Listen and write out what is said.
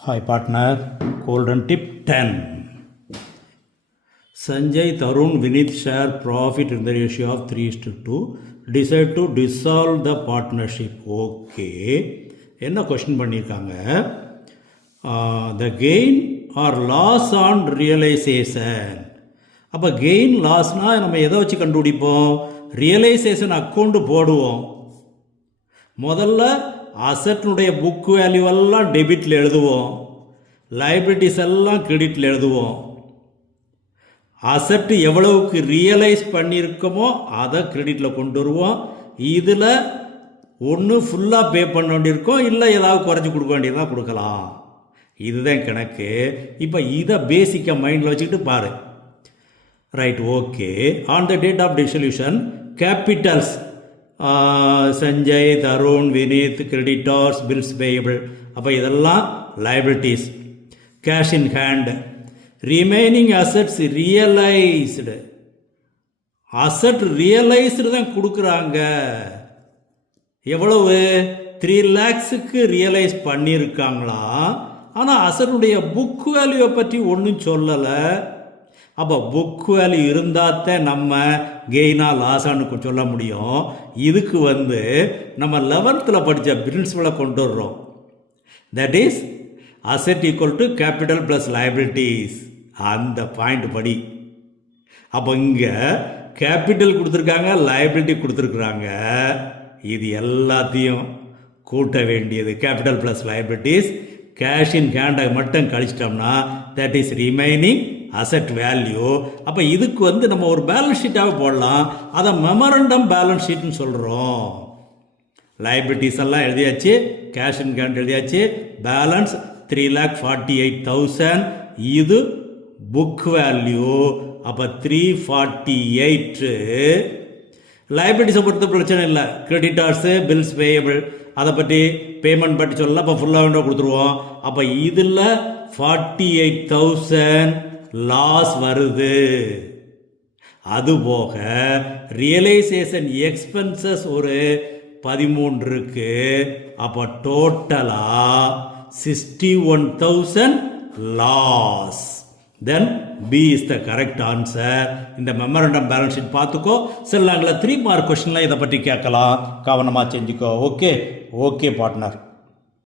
Hi partner, golden tip 10. Sanjay, Tarun, Vinith share profit in the ratio of 3:2. Decide to dissolve the partnership. Okay. என்ன question பண்ணியிருக்காங்க, the gain or loss on realization. அப்போ gain லாஸ்னால் நம்ம எதை வச்சு கண்டுபிடிப்போம்? Realisation account போடுவோம். முதல்ல அசட்னுடைய book value எல்லாம் டெபிட்டில் எழுதுவோம், லைபிலிட்டிஸ் எல்லாம் கிரெடிட்டில் எழுதுவோம். அசட்டு எவ்வளவுக்கு ரியலைஸ் பண்ணியிருக்கோமோ அதை கிரெடிட்டில் கொண்டு வருவோம். இதில் ஒன்று ஃபுல்லாக பே பண்ண வேண்டியிருக்கோம், இல்லை ஏதாவது குறைச்சி கொடுக்க வேண்டியதாக கொடுக்கலாம். இதுதான் கணக்கு. இப்போ இதை பேசிக்காக மைண்டில் வச்சுக்கிட்டு பாரு. Right, okay. On the date of dissolution capitals Sanjay, Tarun, Vineet, creditors, bills payable. அப்போ இதெல்லாம் liabilities. Cash in hand. Remaining assets realised. Asset realised தான் கொடுக்குறாங்க. எவ்வளவு? 3 lakhsக்கு ரியலைஸ் பண்ணியிருக்காங்களா. ஆனால் அசட்டுடைய புக் வேல்யூவை பற்றி ஒன்றும் சொல்லலை. அப்போ புக் வேல்யூ இருந்தால் தான் நம்ம கெயினாக லாஸான்னு சொல்ல முடியும். இதுக்கு நம்ம 11th படித்த பிரின்சிபலை கொண்டு வர்றோம். That is asset equal to capital plus liabilities. அந்த பாயிண்ட் படி. அப்போ இங்கே கேபிட்டல் கொடுத்துருக்காங்க, லைபிலிட்டி கொடுத்துருக்குறாங்க. இது எல்லாத்தையும் கூட்ட வேண்டியது. Capital plus liabilities cash in ஹேண்டை மட்டும் கழிச்சிட்டோம்னா that is remaining asset value. அப்போ இதுக்கு நம்ம ஒரு பேலன்ஸ் ஷீட்டாக போடலாம். அதை மெமரண்டம் பேலன்ஸ் ஷீட்னு சொல்கிறோம். லைபிலிட்டிஸ் எல்லாம் எழுதியாச்சு, கேஷ் இன் ஹேண்ட் எழுதியாச்சு, பேலன்ஸ் 3,48,000. இது புக் வேல்யூ. அப்போ 348. லைபிலிட்டிஸை பொறுத்த பிரச்சனை இல்லை. கிரெடிட்டார்ஸு, பில்ஸ் பேயபிள், அதை பற்றி பேமெண்ட் பற்றி சொல்லலாம். அப்போ ஃபுல்லாக கொடுத்துருவோம். அப்போ இதில் 48,000 லாஸ் வருது. அதுபோக ரியலைசேஷன் எக்ஸ்பென்சஸ் ஒரு 13 இருக்கு. அப்போ டோட்டலாக 61,000 loss. Then B is the correct answer. இந்த மெமரண்டம் பேலன்ஸ் ஷீட் பார்த்துக்கோ. சில 3 மார்க் கொஸ்டின்லாம் இதை பற்றி கேட்கலாம், கவனமாக செஞ்சுக்கோ. Okay, okay partner.